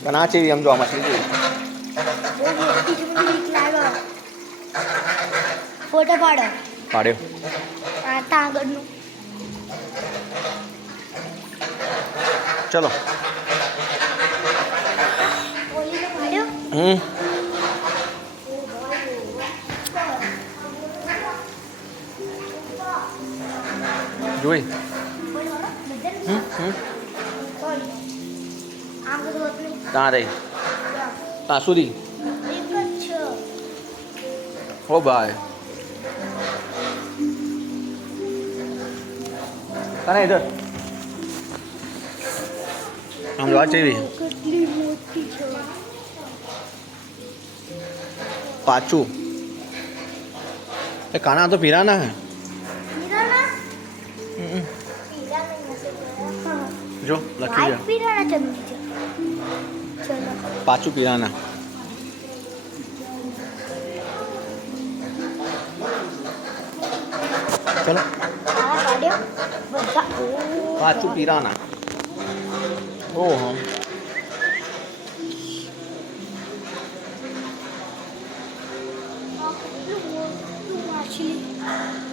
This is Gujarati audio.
પણ આ ચેવી આમ જો આ મછલી જેવી ફોટો પાડો પાડ્યો આ તા આગળનું ચલો ઓલીનો પાડ્યો જોઈ આમ બધું હતું નહીં ત્યાં રહી ત્યાં સુધી એક જ છે ઓ ભાઈ તને ઇધર આમ જો આ ચેવી કેટલી મોટી છે પાછું એ કાના તો પીરાના હે પીરાના પીરાના નથી જો લખી વાઈટ છે પીરાના ચમકી છે ચલો પાછું પીરાના ચલો આ પાડ્યો બધા પાછું પીરાના ઓહો કેટલું મોટું માછલી